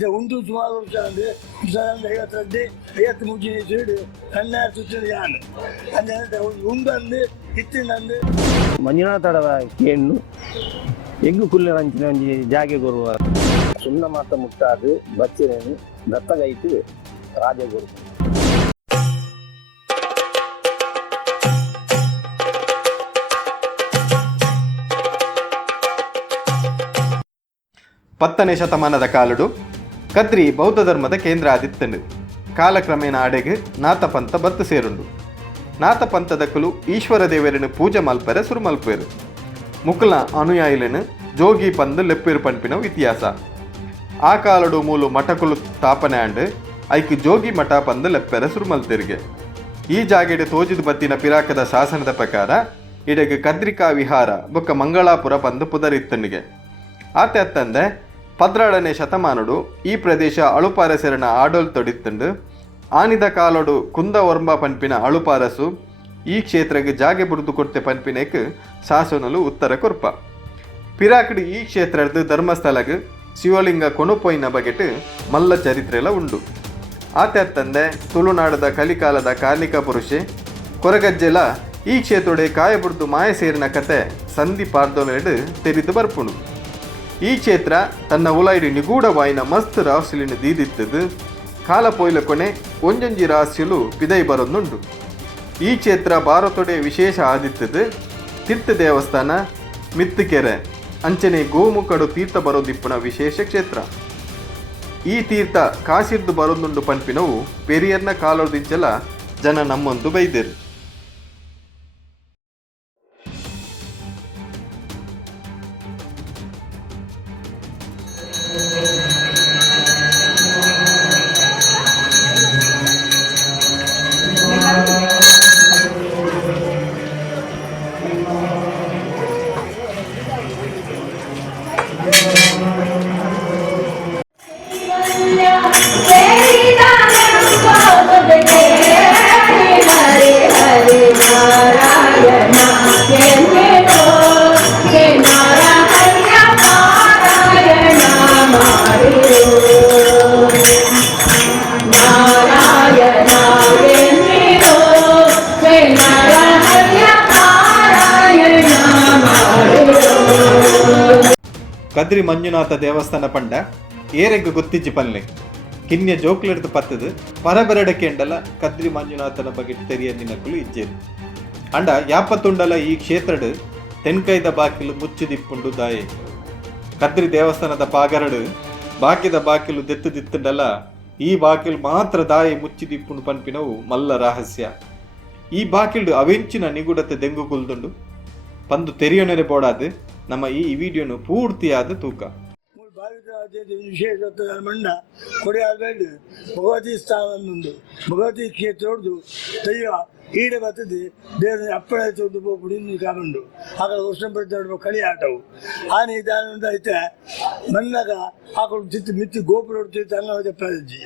ಇದು ಉಂಟು ಸುಮಾರು ವರ್ಷ ಅಂದರೆ 50 ಸೀಡು ಕಣ್ಣಾರು ಸುತ್ತಿನ ಯಾನು ಅಂದರೆ ಉಂಡು ಇತ್ತಿನಂದು ಮಂಜುನಾಥಡ ಕೇಣ್ಣು ಎಂಗು ಕುಲ್ಲೆ ನಂಚಿನ ಒಂಜಿ ಜಾಗೆ ಕೊರುವ ಸುಣ್ಣ ಮಾತ ಮುಟ್ಟಾದು ಬಚ್ಚಿರೇನು ದತ್ತಗೈತು ರಾಜ ಕೊರು ಪತ್ತನೇ ಶತಮಾನದ ಕಾಲುಡು ಕದ್ರಿ ಬೌದ್ಧ ಧರ್ಮದ ಕೇಂದ್ರ ಆದಿತ್ತಂಡು ಕಾಲಕ್ರಮೇಣ ಅಡೆಗೆ ನಾಥಪಂಥ ಬತ್ತು ಸೇರುಂಡು ನಾಥಪಂಥದಕ್ಕಲು ಈಶ್ವರ ದೇವರನ್ನು ಪೂಜೆ ಮಲ್ಪರೆ ಸುರು ಮಲ್ಪೇರು ಮುಕ್ಕಲ ಅನುಯಾಯಿಲೆನು ಜೋಗಿ ಪಂದು ಲೆಪ್ಪೇರು ಪಂಪಿನ ಇತಿಹಾಸ ಆ ಕಾಲಡು ಮೂಲು ಮಠಕುಲು ಸ್ಥಾಪನೆ ಆಂಡು ಐಕ್ ಜೋಗಿ ಮಠ ಪಂದು ಲೆಪ್ಪೆರೆ ಸುರು ಮಲ್ತೆರಿಗೆ ಈ ಜಾಗೆಡೆ ತೋಜಿದು ಬತ್ತಿನ ಪಿರಾಕದ ಶಾಸನದ ಪ್ರಕಾರ ಇಡೆಗೆ ಕದ್ರಿಕಾ ವಿಹಾರ ಬೊಕ್ಕ ಮಂಗಳಾಪುರ ಪಂದು ಪುದರಿತ್ತನಿಗೆ ಆತೆ ಅತ್ತಂದೆ 12ನೇ ಶತಮಾನಡು ಈ ಪ್ರದೇಶ ಅಳುಪಾರಸೆರನ ಆಡೋಲ್ ತೊಡಿತ್ತಂಡು ಆನಿದ ಕಾಲಡು ಕುಂದ ವರ್ಮ ಪನ್ಪಿನ ಅಳುಪಾರಸು ಈ ಕ್ಷೇತ್ರಕ್ಕೆ ಜಾಗೆ ಬುಡ್ದು ಕೊಡ್ತೆ ಪನ್ಪಿನೇಕ್ ಶಾಸನಲು ಉತ್ತರ ಕೊರ್ಪ ಪಿರಾಕಡಿ ಈ ಕ್ಷೇತ್ರದ ಧರ್ಮಸ್ಥಳಗ್ ಶಿವಲಿಂಗ ಕೊಣುಪೊಯ್ನ ಬಗೆಟ್ ಮಲ್ಲ ಚರಿತ್ರೆಲ ಉಂಡು ಆತೆ ಅತ್ತಂದೆ ತುಳುನಾಡದ ಕಲಿಕಾಲದ ಕಾರ್ಣಿಕ ಪುರುಷೆ ಕೊರಗಜ್ಜೆಲ ಈ ಕ್ಷೇತ್ರಡೆ ಕಾಯಬುಡ್ದು ಮಾಯ ಸೇರಿನ ಕತೆ ಸಂಧಿ ಪಾರ್ದೊಲೆಡ್ ತೆರಿದು ಬರ್ಪುಣು ಈ ಕ್ಷೇತ್ರ ತನ್ನ ಉಲಾಯಿಡಿ ನಿಗೂಢವಾಯಿನ ಮಸ್ತ್ ರಾಶಿಲಿನ ದೀದಿತ್ತದು ಕಾಲ ಪೊಯ್ಲ ಕೊನೆ ಒಂಜೊಂಜಿ ರಾಶಿಲು ಪಿದೈ ಬರೊಂದುಂಡು ಈ ಕ್ಷೇತ್ರ ಭಾರತೊಡೆ ವಿಶೇಷ ಆದಿತ್ತದು ತೀರ್ಥ ದೇವಸ್ಥಾನ ಮಿತ್ತುಕೆರೆ ಅಂಚನೆ ಗೋಮುಖಡು ತೀರ್ಥ ಬರೋದಿಪ್ಪುನ ವಿಶೇಷ ಕ್ಷೇತ್ರ ಈ ತೀರ್ಥ ಕಾಸಿರ್ದು ಬರೊಂದುಂಡು ಪನ್ಪಿನವು ಪೆರಿಯರ್ನ ಕಾಲೋದಿಂಚಲ ಜನ ನಮ್ಮೊಂದು ಬೈದೆರು ಕದ್ರಿ ಮಂಜುನಾಥ ದೇವಸ್ಥಾನ ಪಂಡ ಏರೆಗ್ ಗೊತ್ತಿಜ್ಜಿ ಪಲ್ಲೆ ಕಿನ್ಯ ಜೋಕ್ಲೆಡ್ದು ಪತ್ತದು ಪರಬೆರಡಕ್ಕೆ ಎಂಡಲ ಕದ್ರಿ ಮಂಜುನಾಥನ ಬಗ್ಗೆ ತೆರಿಯನ್ನಿನಕ್ಕಲು ಇಜ್ಜೇರು ಅಂಡ ಯಾಪತ್ತುಂಡಲ ಈ ಕ್ಷೇತ್ರಡ್ ತೆನ್ಕೈದ ಬಾಕಿಲು ಮುಚ್ಚಿದಿಪ್ಪುಂಡು ದಾಯೆ ಕದ್ರಿ ದೇವಸ್ಥಾನದ ಪಾಗರಡು ಬಾಕಿದ ಬಾಕಿಲು ದೆತ್ತು ದಿತ್ತುಂಡಲ ಈ ಬಾಕಿಲು ಮಾತ್ರ ದಾಯೆ ಮುಚ್ಚಿದಿಪ್ಪುಂಡು ಪನ್ಪಿನವು ಮಲ್ಲ ರಹಸ್ಯ ಈ ಬಾಕಿಲು ಅವೆಂಚಿನ ನಿಗೂಢತೆ ದೆಂಗು ಕುಲ್ದುಂಡು ಪಂದು ತೆರಿಯೋನೆರೆ ಬೋಡಾದು ನಮ್ಮ ಈ ವಿಡಿಯೋನು ಪೂರ್ತಿಯಾದ ತೂಕ ವಿಶೇಷ ಮಂಡ ಕೊಡೆಯಾದ ಭಗವತಿ ಸ್ಥಾನವೊಂದು ಭಗವತಿ ಕ್ಷೇತ್ರ ಹೊಡೆದು ದೈವ ಈಡೆ ಬರ್ತದೆ ದೇವರ ಅಪ್ಪಳ ತೊಂದು ಹೋಗ್ಬಿಡಿ ನೀವು ಕಾಕೊಂಡು ಆಗ ವರ್ಷ ಬರ್ತಾಡುವ ಕಳಿ ಆಟವು ಆ ನಿಧಾನ ಐತೆ ಮನ್ನಾಗ ಹಾಕೊಂಡು ಚಿತ್ತು ಮಿತ್ತಿ ಗೋಪುರ ಹೊಡ್ತಿತ್ತು ಅಂಗವಾದ ಪ್ರಜಿ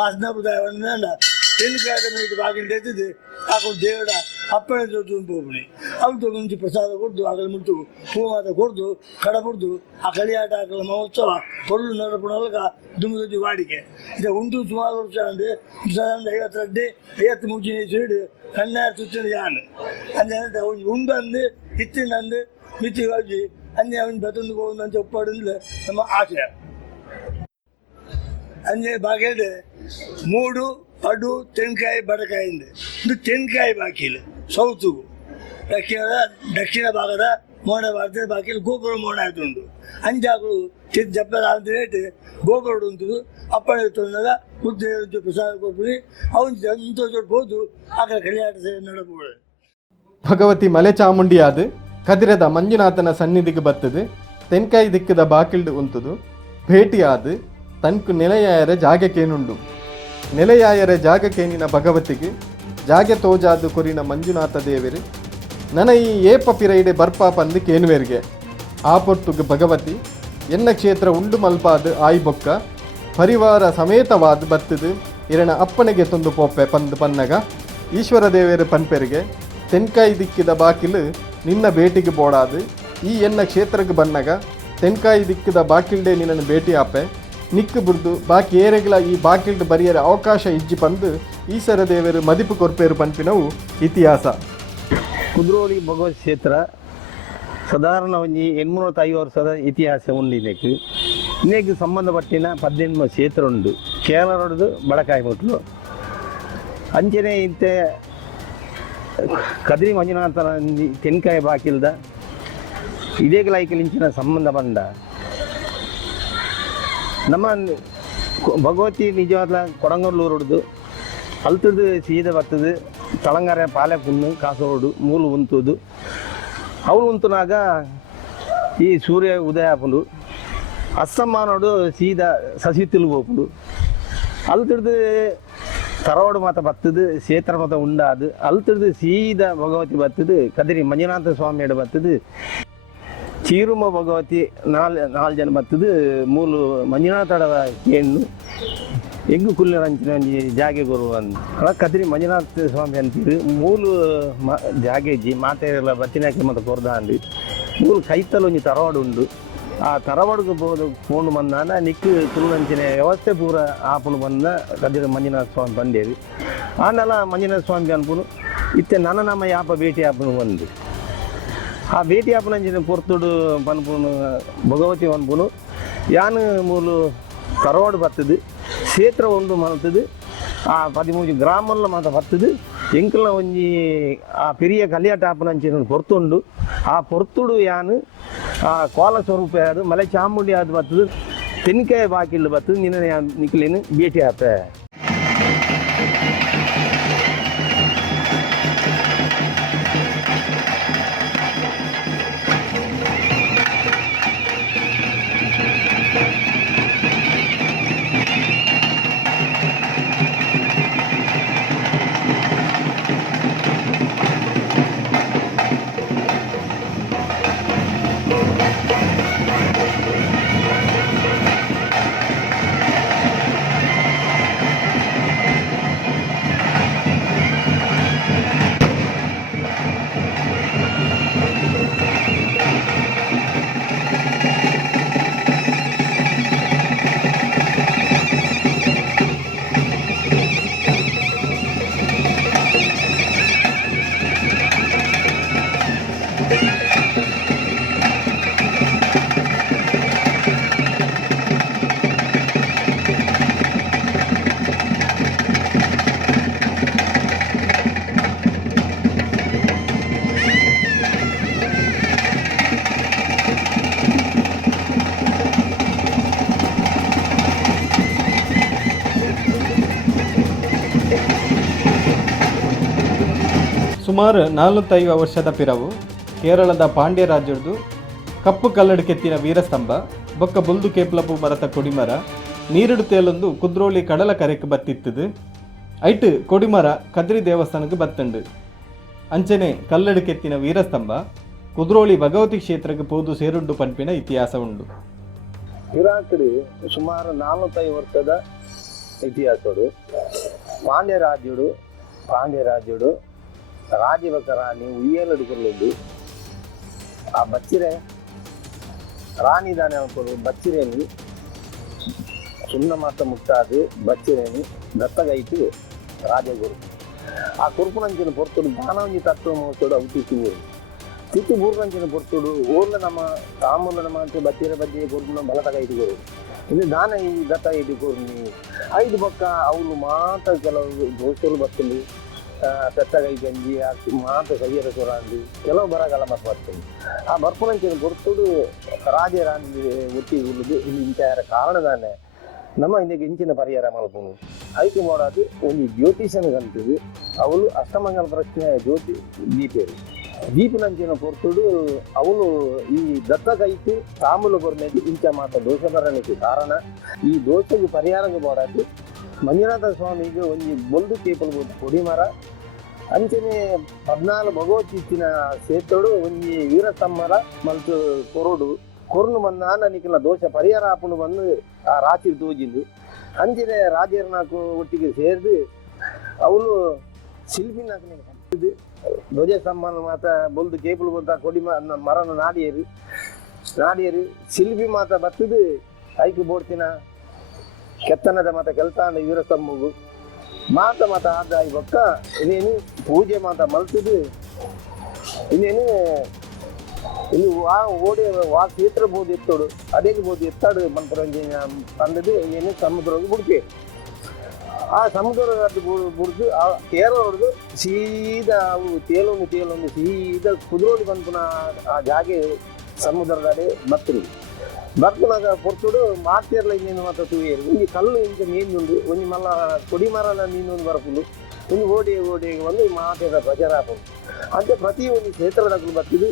ಆ ಸ್ನಪದಾಯವನ್ನ ತೆಲುಗಾದ ಮೇಲೆ ಬಾಗಿಲು ಎತ್ತಿದೆ ಹಾಕೊಂಡು ದೇವರ ಅಪ್ಪಳೆ ತೊಂದು ಹೋಗ್ಬಿಡಿ ಅವ್ರು ಮುಂಚೆ ಪ್ರಸಾದ ಕೊಡ್ದು ಆಗಲ ಮುಟ್ಟು ಹೂ ಮಾತ ಕೊಡ್ದು ಕಡಬುಡ್ದು ಆ ಕಳಿಯಾಟ ಹಾಕಲ ಮಹೋತ್ಸವ పొరులు నడపడాలుగా దుమ్ముదొచ్చి వాడికి ఇది ఉంటూ సుమారు ವರ್ಷ ಅಂದರೆ 50 ಸೀಡು ಕಣ್ಣಾರು ಸುತ್ತಿನ ಯಾನು ಅಂದ್ರೆ ಉಂಡು ಇತ್ತಿನಂದು ಮಿತಿ ಹೋಗಿ ಅನ್ಯ ಅವನು ಬತಂದು ಹೋಗುದಂತ ಒಪ್ಪಾಡಿದ್ರೆ ನಮ್ಮ ಆಶಯ ಅಂದ್ರೆ ಬಾಗಿಲು ಮೂಡು ಪಡು ತೆಂಕಾಯಿ ಬಡಕಾಯಿಂದ ಇದು ತೆಂಕಾಯಿ ಬಾಕಿಲು ಸೌತು ದಕ್ಷಿಣ ಭಾಗದ ಮೋಡ ಭಾರತದ ಬಾಕಿಲು ಗೋಪುರ ಮೋಡ ಆಯ್ತುಂಟು ಅಂಜಾಗಳು ಜಪ್ಪದ ರೇಟ್ ಗೋಪುರ ಉಂಟು ಅಪ್ಪಳೆ ತೊಂದಾಗ ಮುದ್ದೆ ಪ್ರಸಾದ ಕೊಟ್ಟು ಅವನು ಹೋದು ಆಗ ಕಳಿಯಾಟ ನಡಬಹುದು. ಭಗವತಿ ಮಲೆ ಚಾಮುಂಡಿಯಾದ ಕದಿರದ ಮಂಜುನಾಥನ ಸನ್ನಿಧಿಗೆ ಬತ್ತದು ತೆನ್ಕಾಯಿ ದಿಕ್ಕದ ಬಾಕಿಲ್ಡು ಉಂತದು ಭೇಟಿಯಾದ ತನ್ಕು ನೆಲೆಯಾಯರ ಜಾಗಕ್ಕೇನುಂಡು ನೆಲೆಯಾಯರ ಜಾಗಕ್ಕೇನಿನ ಭಗವತಿಗೆ ಜಾಗೆ ತೋಜಾದು ಕೊರಿನ ಮಂಜುನಾಥ ದೇವರು ನನ್ನ ಈ ಏಪ ಪಿರೈಡೆ ಬರ್ಪಾ ಪಂದು ಕೇನುವೆರಿಗೆ ಆ ಪೊಟ್ಟುಗೆ ಭಗವತಿ ಎನ್ನ ಕ್ಷೇತ್ರ ಉಂಡು ಮಲ್ಪಾದ ಆಯಿ ಬೊಕ್ಕ ಪರಿವಾರ ಸಮೇತವಾದ ಬತ್ತದು ಇರಣ ಅಪ್ಪನಿಗೆ ತೊಂದು ಪೋಪೆ ಪಂದು ಪನ್ನಗ ಈಶ್ವರ ದೇವರ ಪನ್ಪೆರಿಗೆ ತೆನ್ಕಾಯಿ ದಿಕ್ಕಿದ ಬಾಕಿಲು ನಿನ್ನ ಭೇಟಿಗೆ ಬೋಡಾದು ಈ ಎನ್ನ ಕ್ಷೇತ್ರಕ್ಕೆ ಬನ್ನಗ ತೆನ್ಕಾಯಿ ದಿಕ್ಕಿದ ಬಾಕಿಲ್ಡೆ ನಿನ್ನನ್ನು ಭೇಟಿ ಆಪೆ ನಿಕ್ಕು ಬುಡ್ದು ಬಾಕಿ ಏರೆಗಳ ಈ ಬಾಕಿಲ್ಡ್ ಬರಿಯರ ಅವಕಾಶ ಇಜ್ಜಿ ಬಂದು ಈಶ್ವರ ದೇವರು ಮದಿಪು ಕೊರ್ಪೇರು ಪನ್ಪಿನವು ಇತಿಹಾಸ. ಕುದ್ರೋಳಿ ಭಗವತ್ ಕ್ಷೇತ್ರ ಸಾಧಾರಣ ಒಂಜಿ 850 ವರ್ಷದ ಇತಿಹಾಸ ಉಂಡು. ಇನ್ನೇಗೆ ಸಂಬಂಧಪಟ್ಟಿನ 18 ಕ್ಷೇತ್ರ ಉಂಡು. ಕೇರಳದ್ದು ಬಡಕಾಯಿ ಮುಟ್ಲು ಅಂಚನೆ ಇಂತೆ ಕದ್ರಿ ಮಂಜುನಾಥನ ತೆನ್ಕಾಯಿ ಬಾಕಿಲ್ದ ಇದೇಗ ಲೈಕಲಿಂಚಿನ ಸಂಬಂಧ ಬಂದ ನಮ್ಮ ಭಗವತಿ ನಿಜವಾದ ಕೊಡಂಗಲ್ಲೂರುಡ್ದು ಅಲ್ತದ್ದು ಸೀದ ಬರ್ತದು ತಳಂಗಾರ ಪಾಲೆ ಪುಣ್ಣು ಕಾಸೋಡು ಮೂಲು ಉಂತುದು ಅವಳು ಉಂತುನಾಗ ಈ ಸೂರ್ಯ ಉದಯ ಆಪುಂಡು ಅಸ್ತಮಾನೋಡು ಸೀದಾ ಸಸಿ ತಿಳುಗೋಪುಡು ಅಲ್ತಿಡ್ದು ತರವಾಡು ಮಾತ ಬರ್ತದು ಕ್ಷೇತ್ರ ಮತ ಉಂಡಾದು ಅಲ್ತಿಡ್ದು ಸೀದಾ ಭಗವತಿ ಬರ್ತದು ಕದಿರಿ ಮಂಜುನಾಥ ಸ್ವಾಮಿಯಡ ಬರ್ತದು ಚೀರುಮ ಭಗವತಿ ನಾಲ್ ಜನ ಬರ್ತದು ಮೂಲು ಮಂಜುನಾಥಡ ಹೆಣ್ಣು ಎಂಗು ಕುಲ್ಲಿರಂಚಿನ ಜಾಗೆ ಗುರು ಅಂತ ಕದಿರಿ ಮಂಜುನಾಥ ಸ್ವಾಮಿ ಅಂತೀರಿ ಮೂಲು ಜಾಗೆಜ್ಜಿ ಮಾತೆಲ್ಲ ಬತ್ತಿನಾಕಿ ಮತ್ತು ಕೊರ್ದ ಅಂದು ಮೂಲು ಕೈತಲು ಒಂಜಿ ತರವಾಡು ಉಂಡು ಆ ತರವಾಡುಗೆ ಪೋಂಡು ಬಂದಾನ ನಿಕ್ಕು ಕುಲ್ಲಂಚಿನ ವ್ಯವಸ್ಥೆ ಪೂರ ಆಪುನು ಬಂದ ಕದಿರಿ ಮಂಜುನಾಥ ಸ್ವಾಮಿ ಬಂದೇವಿ ಆನೆಲ್ಲ ಮಂಜುನಾಥ ಸ್ವಾಮಿ ಅನ್ಪುನು ಇತ್ತೆ ನನ್ನ ನಮ್ಮ ಯಾಪ ಭೇಟಿ ಆಪುನು ಬಂದು ಆ ಭೇಟಿ ಆಪುನಂಚಿನ ಪೊರ್ತುಡು ಪನ್ಪುನು ಭಗವತಿ ಅನ್ಪುನು ಯಾನು ಮೂಲು ತರವಾಡು ಬರ್ತದು ಕ್ಷೇತ್ರ ಒಂದು ಮಲ್ತದು ಆ 13 ಗ್ರಾಮಲ್ಲ ಮಾತ ಬರ್ತದು ಎಂಕಲ್ನ ಒಂಜಿ ಆ ಪೆರಿಯ ಕಲಿಯಾಟ ಆಪುನಂಚಿನ ಪೊರ್ತುಂಡು ಆ ಪೊರ್ತುಡು ಯಾನು ಆ ಕೋಲ ಸ್ವರೂಪ ಅದು ಮಲೆ ಚಾಮುಂಡಿ ಅದು ಬರ್ತದು ತೆನ್ಕಾಯಿ ಬಾಕಿಲ್ ಬರ್ತದು ನಿನ್ನ ನಿಕ್ಲೇನು ಭೇಟಿ ಆಪ. ಸುಮಾರು 45 ವರ್ಷದ ಪಿರವು ಕೇರಳದ ಪಾಂಡ್ಯ ರಾಜ್ಯದ್ದು ಕಪ್ಪು ಕಲ್ಲಡು ಕೆತ್ತಿನ ವೀರಸ್ತಂಭ ಬೊಕ್ಕ ಬುಲ್ದು ಕೇಪ್ಲಪು ಮರತ ಕೊಡಿಮರ ನೀರಿಡು ತೇಲೊಂದು ಕುದ್ರೋಳಿ ಕಡಲ ಕರೆಕ್ಕೆ ಬತ್ತಿತ್ತದು ಐಟ್ ಕೊಡಿಮರ ಕದ್ರಿ ದೇವಸ್ಥಾನಕ್ಕೆ ಬತ್ತಂಡು ಅಂಚನೆ ಕಲ್ಲಡು ಕೆತ್ತಿನ ವೀರಸ್ತಂಭ ಕುದ್ರೋಳಿ ಭಗವತಿ ಕ್ಷೇತ್ರಕ್ಕೆ ಪೋದು ಸೇರುಂಡು ಪನ್ಪಿನ ಇತಿಹಾಸ ಉಂಡು. ಇರಾಕಡಿ ಸುಮಾರು 45 ವರ್ಷದ ಇತಿಹಾಸಡು ಪಾಂಡ್ಯ ರಾಜ್ಯಡು ರಾಜಭಕ ರಾಣಿ ಉಯ್ಯಲಡುಕೊಳ್ಳುದು ಆ ಬಚ್ಚಿರೆ ರಾಣಿ ದಾನೆ ಅನ್ಕೊಂಡು ಬಚ್ಚಿರೇನಿ ಸುಣ್ಣ ಮಾತ ಮುಟ್ಟಾದು ಬಚ್ಚಿರೇನಿ ದತ್ತಗೈತು ರಾಜಗುರು ಆ ಕುರುಪುನಂಚಿನ ಪೊರ್ತುಡು ದಾನವಂಜಿ ತತ್ವ ಮೋಸೋಡು ಅವು ತಿತ್ತು ಬೂರ್ನಂಚಿನ ಪೊರ್ತುಡು ಓರ್ಲ ನಮ್ಮ ತಾಮೂಲ ನಮ್ಮ ಅಂತ ಬಚ್ಚಿರ ಬಜ್ಜೆ ಕೊರ್ಪುನ ಬಲತಗೈತು ಕೊರು ಇನ್ನು ದಾನ ಈ ದತ್ತಗೈತು ಕೊರ್ನಿ 5 ಪಕ್ಕ ಅವಳು ಮಾತ್ರ ಕೆಲವು ದೋಷಗಳು ಬರ್ತಲು ಪೆತ್ತಗೈ ಗಂಜಿ ಮಾತ್ರ ಸವಿಯರ ಸೊರಾಂದು ಕೆಲವು ಬರಗಾಲ ಮತ್ತು ಬರ್ತದೆ ಆ ಬರ್ಪುನಂಚಿನ ಪೊರ್ತುಡು ರಾಜರಾಣಿ ಒಟ್ಟಿಗೆ ಉಳಿದು ಇಲ್ಲಿ ಇಂಚಾರ ಕಾರಣದಾನೆ ನಮ್ಮ ಹಿಂದಕ್ಕೆ ಇಂಚಿನ ಪರಿಹಾರ ಮಲ್ಪುನು ಆಯ್ಕೆ ಮಾಡೋದು ಒಂದು ಜ್ಯೋತಿಷನಿಗಂತದ್ದು ಅವಳು ಅಷ್ಟಮಂಗಲ ಪ್ರಶ್ನೆ ಜ್ಯೋತಿ ದೀಪಿನಂಚಿನ ಪೊರ್ತುಡು ಅವಳು ಈ ದತ್ತಗೈತು ತಾಮೂಲ ಕೊರ್ನೆಗೆ ಇಂಚ ಮಾತ್ರ ದೋಷ ಬರಲಿಕ್ಕೆ ಕಾರಣ ಈ ದೋಷಕ್ಕೆ ಪರಿಹಾರಕ್ಕೆ ಮಾಡೋದು ಮಂಜುನಾಥ ಸ್ವಾಮಿಗೆ ಒಂದು ಬೊಲ್ದು ಕೇಪಲ್ ಕೊಡಿಮರ ಅಂಚನೆ 14 ಭಗವತ್ ಇಚ್ಚಿನ ಸೇತೋಡು ಒಂದು ವೀರಸ್ತಂಭರ ಮತ್ತು ಕೊರುನು ಬಂದ ನಿಖಿಲ ದೋಷ ಪರಿಹಾರ ಆಪುನು ಬಂದು ಆ ರಾತ್ರಿ ತೋಜಿಂದು ಅಂಚನೆ ರಾಜೇರ್ನಾಕು ಒಟ್ಟಿಗೆ ಸೇರಿದು ಅವಳು ಶಿಲ್ಪಿನಾಕ ಧ್ವಜ ಸ್ತಂಭನ ಮಾತ ಬೊಲ್ದು ಕೇಪಲ್ ಬಂದ ಕೊಡಿ ಮರನ ನಾಡಿಯರು ಶಿಲ್ಪಿ ಮಾತ ಬತ್ತದು ಐಕೆ ಬೋಡ್ತಿನ ಕೆತ್ತನದ ಮತ ಕೆಲಸ ವೀರಸ್ತಂಭಗು ಮಾತ ಮತ ಆದ ಇವಕ್ಕ ಇನ್ನೇನು ಪೂಜೆ ಮಾತ ಮಲ್ತದು ಇನ್ನೇನು ಇಲ್ಲಿ ಓಡಿ ಕ್ಷೇತ್ರ ಬೋದು ಎತ್ತೋಡು ಅದೇ ಬೋದು ಎತ್ತಾಡು ಮಲ್ಪರಂಜನ ಅಂದದು ಇನ್ನೇನು ಸಮುದ್ರಕ್ಕೆ ಬಿಡ್ತೇವೆ. ಆ ಸಮುದ್ರ ಬುಡ್ದು ಆ ಕೇರ ಹೊಡೆದು ಸೀದಾ ಅವು ತೇಲೊಂದು ಸೀದಾ ಕುದುರೋಲಿ ಬಂದ್ಪುನ ಆ ಜಾಗೆ ಸಮುದ್ರದಾಡೆ ಬರ್ತದೆ. ಬರ್ತನಾಗ ಪೊರ್ತುಡು ಮಾತೇರ್ಲ ಇನ್ನೇನು ಮಾತ ತೂಯೇರು ಒಂದು ಕಲ್ಲು ಇಂಚ ಮೀನುಂಡು ಒಂದು ಮಲ್ಲ ಕೊಡಿ ಮರನ ಮೀನೊಂದು ಬರಪುಂಡು ಒಂದು ಓಡಿ ಒಂದು ಮಾತೇರ ಪ್ರಚಾರ ಹಾಕೊಂಡು ಅಂತೆ ಪ್ರತಿ ಒಂದು ಕ್ಷೇತ್ರದಾಗಲು ಬರ್ತಿದ್ದು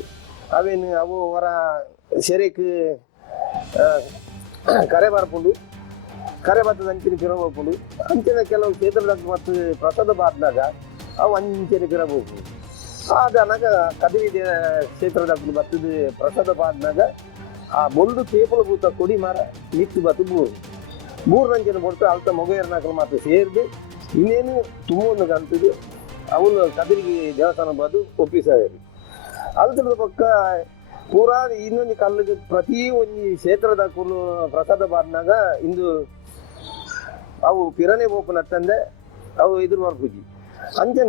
ಅವೇನು ಅವು ಅವರ ಸೆರೆಕ್ ಕರೆ ಬರಪುಂಡು ಕರೆ ಬರ್ತದ ಅಂಚಿನ ಪಿರ ಹೋಗ್ಕೊಂಡು ಅಂಚಿನ ಕೆಲವು ಕ್ಷೇತ್ರದಾಗ ಮತ್ತು ಪ್ರಸಾದ ಬಾದ್ನಾಗ ಅವು ಅಂಚಿನ ಪಿರ ಹೋಗ್ಬೋದು ಆದನಾಗ ಕದಿರಿ ಕ್ಷೇತ್ರದಾಗ ಬರ್ತದ ಪ್ರಸಾದ ಬಾದ್ನಾಗ ಆ ಬೊಂದು ತೇಪಲು ಬೂತ ಕೊಡಿ ಮರ ನಿತ್ತು ಬತ್ತು ಮೂರು ನಂಚಿನ ಕೊಡ್ತು ಅಲ್ತ ಮೊಗೇರ್ನಾಕಲು ಮಾತ್ರ ಸೇರಿದು ಇನ್ನೇನು ತುಂಬೊಂದು ಗಂತದು ಅವನು ಕದಿರಿಗೆ ದೇವಸ್ಥಾನ ಬಂದು ಒಪ್ಪಿಸಾರಿ ಅಲ್ತದ ಪಕ್ಕ ಪೂರಾ ಇನ್ನೊಂದು ಕಲ್ಲಿಗೆ ಪ್ರತಿ ಒಂದು ಕ್ಷೇತ್ರದ ಕುಲು ಪ್ರಸಾದ ಬಾದ್ನಾಗ ಇಂದು ಅವು ಪಿರನೆ ಓಪನ್ ಹತ್ತಂದೆ ಅವು ಇದ್ರ ಬರ್ಪುಜಿ ಅಂಚೆ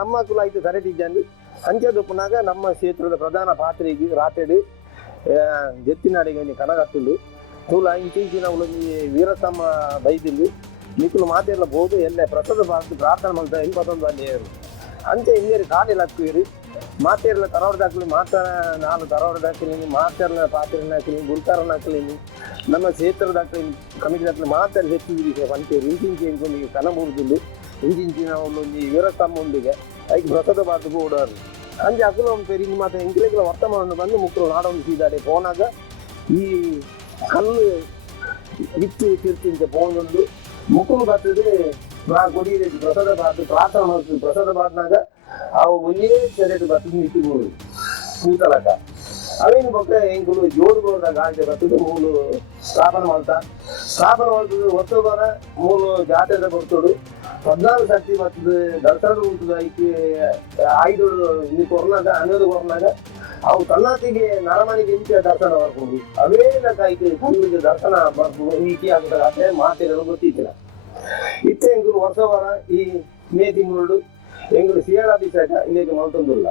ನಮ್ಮ ಕುಲ ಆಯ್ತು ಕರೆಕ್ಟ್ ಇದ್ದಂದು ಅಂಚೆ ದೊಪ್ಪನಾಗ ನಮ್ಮ ಕ್ಷೇತ್ರದ ಪ್ರಧಾನ ಪಾತ್ರೆಗೆ ರಾತೆಡು ಜೆತ್ತಿನಾಡಿಗೆ ಒಂದು ಕನಗತ್ತುಂಡು ತೂಲ ಇಂಚಿನ ಉಳಗಿ ವೀರಸಮ್ಮ ಬೈದಿಲ್ಲಿ ನಿಕ್ಕಲು ಮಾತೆಲ್ಲ ಬೋದು ಎಲ್ಲ ಪ್ರಸಾದ ಬಾರ್ದು ಪ್ರಾರ್ಥನೆ ಮಾಡ್ತಾ ಇಂಪತ್ತೊಂದು ಅಲ್ಲಿ ಅಂಚೆ ಇನ್ನೇರು ಕಾಲಿಲ್ಲ ಹಾಕ್ತೀರಿ ಮಾತೆಲ್ಲ ತರವರ್ದಾಕ್ಲಿ ನಾನು ತರವರ್ದಾಕ್ತೀನಿ ಮಾತೆಲ್ಲ ಪಾತ್ರೆನ ಹಾಕ್ಲಿ ಗುರುತಾರನ ಹಾಕ್ಲೀನಿ ನಮ್ಮ ಕ್ಷೇತ್ರದ ಹಾಕ್ಲಿ ಕಮಿಟಿ ಹಾಕ್ಲಿ ಮಾತೆಲ್ಲ ಹೆಚ್ಚಿದ್ರಿ ಪಂಚೇರು ಇಂಚಿಂಚಿ ಇಂಕೊಂದಿಗೆ ಕನ ಮೂಡಿದ್ದು ಇಂಚಿಂಚಿನ ಒಂದೊಂದು ವೀರಸಮ್ಮ ಒಂದಿಗೆ ಅದಕ್ಕೆ ಪ್ರಸಾದ ಬಾರ್ದು ಓಡೋರು ಅಂಜೆ ಅಕಲು ಒಂದು ಪೇರಿ ನಿಮ್ಮ ಮಾತ್ರ ಎಂಕ್ಲೆಗಳ ವರ್ತಮಾನ ಬಂದು ಮುಕ್ಕಳು ನಾಡೊಂದು ಸೀದಾಡೆ ಪೋನಾಗ ಈ ಕಲ್ಲು ಇತ್ತು ತಿರ್ತಿಂಚ ಪೋನೊಂದು ಮುಕ್ಕಳು ಬರ್ತದೆ ಕೊಡಿಯಲ್ಲಿ ಪ್ರಸಾದ ಬಾರ್ದು ಪ್ರಾರ್ಥನೆ ಮಾಡ್ತೀವಿ ಪ್ರಸಾದ ಬಾರ್ನಾಗ ಅವು ಒಂದೇ ಸೆರೆಟ್ ಬರ್ತದೆ ನಿಂತಿಬೋದು ಕೂತಲಕ ಅವೇನು ಪಕ್ಕ ಎಂಕುಲು ಜೋಡುಗೋದಾಗ ಆಚೆ ಬರ್ತದೆ ಮೂಲು ಸ್ಥಾಪನೆ ಮಾಡ್ತಾ ಹೊತ್ತು ಬರ ಮೂಲು ಜಾತ್ರೆ ಬರ್ತೋಡು 14 ಸರ್ತಿ ಬರ್ತದೆ ದರ್ಶನ ಉಂಟು ಐತಿ ಐದೋಡು ಇನ್ನು ಕೊರೋನಾಗ 11 ಕೊರೋನಾಗ ಅವು ತನ್ನಾತಿಗೆ ನರಮನೆಗೆ ಇಂಚ ದರ್ಶನ ಬರ್ಬೋದು ಅವೇ ಐತಿ ಕಣ್ಣಿಗೆ ದರ್ಶನ ಬರ್ಬೋದು ಈಕಿ ಆಗ್ತದೆ ಅದೇ ಮಾತಿರಲು ಗೊತ್ತಿತ್ತಿಲ್ಲ ಇತ್ತೆ ಎಂಗುಲು ವರ್ಷ ವಾರ ಈ ಮೇ ತಿಂಗಳು ಎಂಗುಲು ಸಿಯಾಳ ಅಭಿಷೇಕ ಇನ್ನೇನು ಮಲ್ತೊಂದಿಲ್ಲ